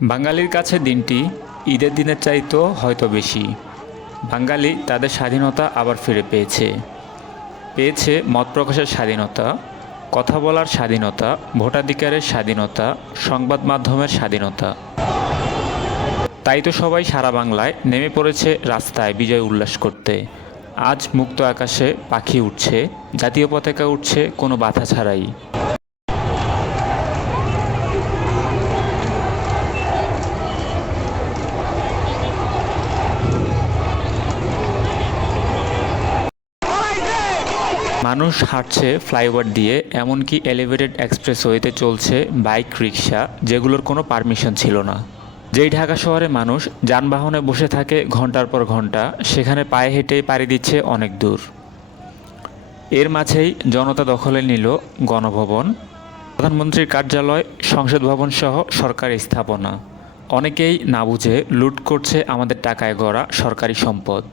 বাঙালির কাছে দিনটি ঈদের দিনের চাইতেও হয়তো বেশি। বাঙালি তাদের স্বাধীনতা আবার ফিরে পেয়েছে মত প্রকাশের স্বাধীনতা, কথা বলার স্বাধীনতা, ভোটাধিকারের স্বাধীনতা, সংবাদ মাধ্যমের স্বাধীনতা। তাই তো সবাই সারা বাংলায় নেমে পড়েছে রাস্তায় বিজয় উল্লাস করতে। আজ মুক্ত আকাশে পাখি উঠছে, জাতীয় পতাকা উঠছে কোনো বাধা ছাড়াই। মানুষ হাঁটছে ফ্লাইওভার দিয়ে, এমনকি এলিভেটেড এক্সপ্রেসওয়েতে চলছে বাইক, রিক্সা, যেগুলোর কোনো পারমিশন ছিল না। যেই ঢাকা শহরে মানুষ যানবাহনে বসে থাকে ঘন্টার পর ঘন্টা, সেখানে পায়ে হেঁটেই পাড়ি দিচ্ছে অনেক দূর। এর মাঝেই জনতা দখলে নিল গণভবন, প্রধানমন্ত্রীর কার্যালয়, সংসদ ভবন সহ সরকারি স্থাপনা। অনেকেই না বুঝে লুট করছে আমাদের টাকায় গড়া সরকারি সম্পদ।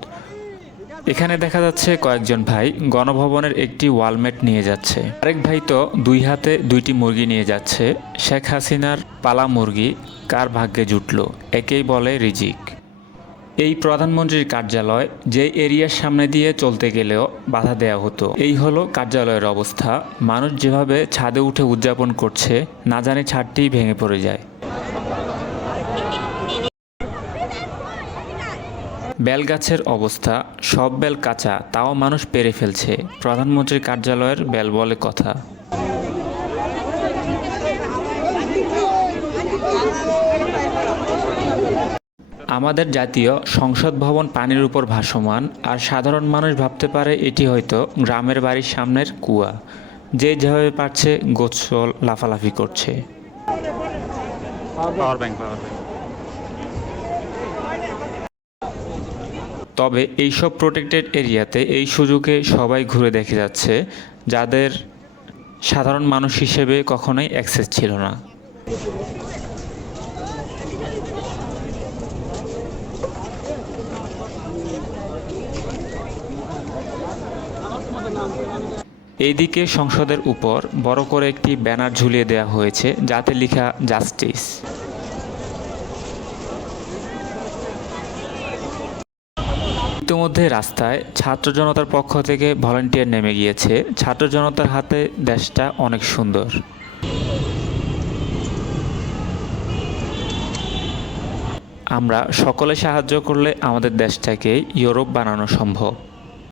এখানে দেখা যাচ্ছে কয়েকজন ভাই গণভবনের একটি ওয়ালমেট নিয়ে যাচ্ছে, আরেক ভাই তো দুই হাতে দুইটি মুরগি নিয়ে যাচ্ছে। শেখ হাসিনার পালা মুরগি কার ভাগ্যে জুটল, একেই বলে রিজিক। এই প্রধানমন্ত্রীর কার্যালয় যে এরিয়ার সামনে দিয়ে চলতে গেলেও বাধা দেয়া হতো। এই হলো কার্যালয়ের অবস্থা। মানুষ যেভাবে ছাদে উঠে উদযাপন করছে, না জানি ছাদটিই ভেঙে পড়ে যায়। বেলগাছের অবস্থা, সব বেল কাঁচা, তাও মানুষ পেরে ফেলছে। প্রধানমন্ত্রীর কার্যালয়ের বেল বলে কথা। আমাদের জাতীয় সংসদ ভবন পানির উপর ভাসমান, আর সাধারণ মানুষ ভাবতে পারে এটি হয়তো গ্রামের বাড়ির সামনের কুয়া। যে যেভাবে পারছে গোসল লাফালাফি করছে। তবে এইসব প্রোটেক্টেড এরিয়াতে এই সুযোগে সবাই ঘুরে দেখে যাচ্ছে, যাদের সাধারণ মানুষ হিসেবে কখনোই অ্যাক্সেস ছিল না। এইদিকে সংসদের উপর বড় করে একটি ব্যানার ঝুলিয়ে দেওয়া হয়েছে, যাতে লেখা জাস্টিস। ইতিমধ্যে রাস্তায় ছাত্র জনতার পক্ষ থেকে ভলান্টিয়ার নেমে গিয়েছে। ছাত্র জনতার হাতে দেশটা অনেক সুন্দর। আমরা সকলে সাহায্য করলে আমাদের দেশটাকে ইউরোপ বানানো সম্ভব।